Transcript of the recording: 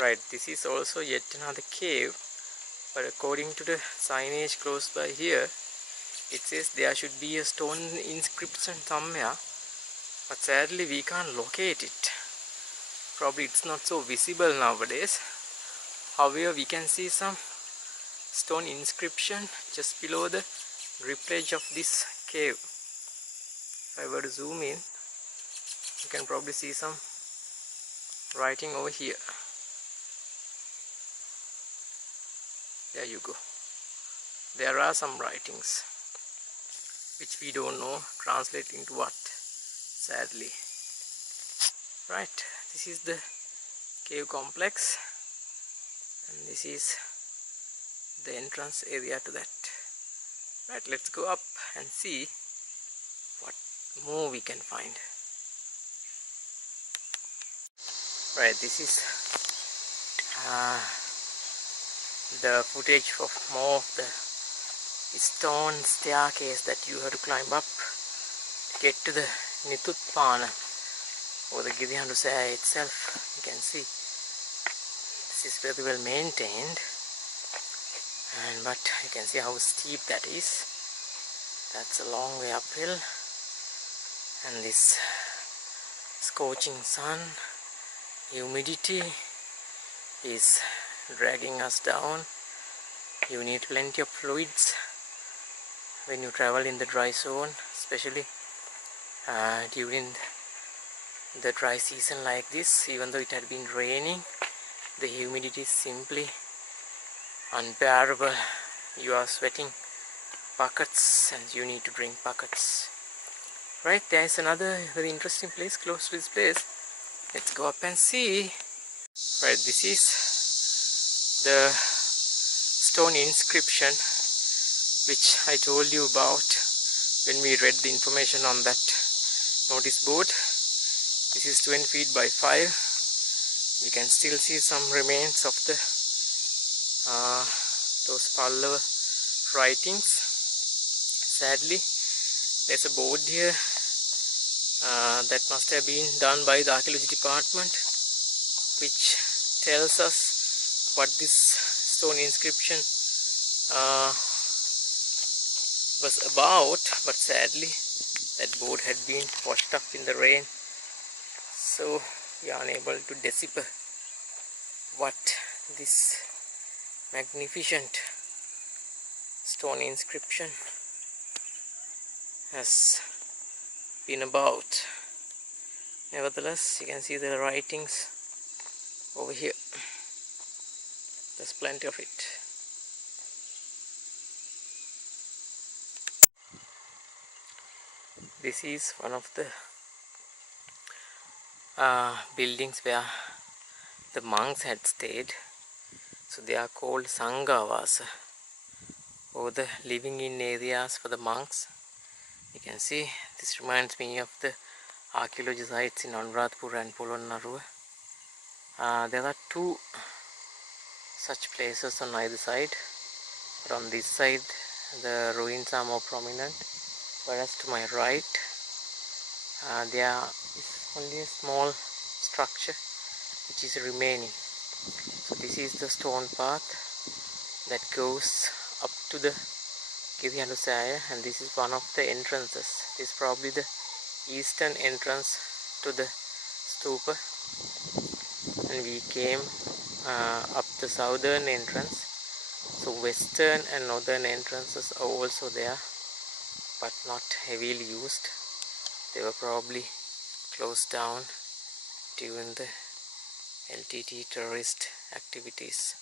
Right, this is also yet another cave, but according to the signage close by here, it says there should be a stone inscription somewhere, but sadly we can't locate it. Probably it's not so visible nowadays. However, we can see some stone inscription just below the rib edge of this cave. If I were to zoom in, you can probably see some writing over here. There you go. There are some writings which we don't know translate into what, sadly. Right, this is the cave complex, and this is the entrance area to that. Right, let's go up and see what more we can find. Right, this is the footage of more of the stone staircase that you have to climb up to get to the Nithupathpana or the Girihandu Seya itself. You can see this is very well maintained, but you can see how steep that is. That's a long way uphill, and this scorching sun, humidity is dragging us down. You need plenty of fluids when you travel in the dry zone, especially during the dry season like this. Even though it had been raining, the humidity is simply unbearable. You are sweating buckets and you need to drink buckets. Right, there is another very interesting place close to this place. Let's go up and see. Right, this is the stone inscription which I told you about when we read the information on that notice board. This is 20 feet by 5. We can still see some remains of the those Pallava writings. Sadly, there's a board here that must have been done by the archaeology department, which tells us what this stone inscription was about, but sadly that board had been washed up in the rain, so we are unable to decipher what this magnificent stone inscription has been about. Nevertheless, you can see the writings over here. There's plenty of it. This is one of the buildings where the monks had stayed. So they are called Sanghavasa, or the living in areas for the monks. You can see this reminds me of the archaeology sites in Anuradhapura and Polonnaruwa. There are two such places on either side, but on this side the ruins are more prominent, whereas to my right there is only a small structure which is remaining. So this is the stone path that goes up to the Girihandu Seya, and this is one of the entrances. This is probably the eastern entrance to the stupa, and we came up the southern entrance. So western and northern entrances are also there, but not heavily used. They were probably closed down during the LTT terrorist activities.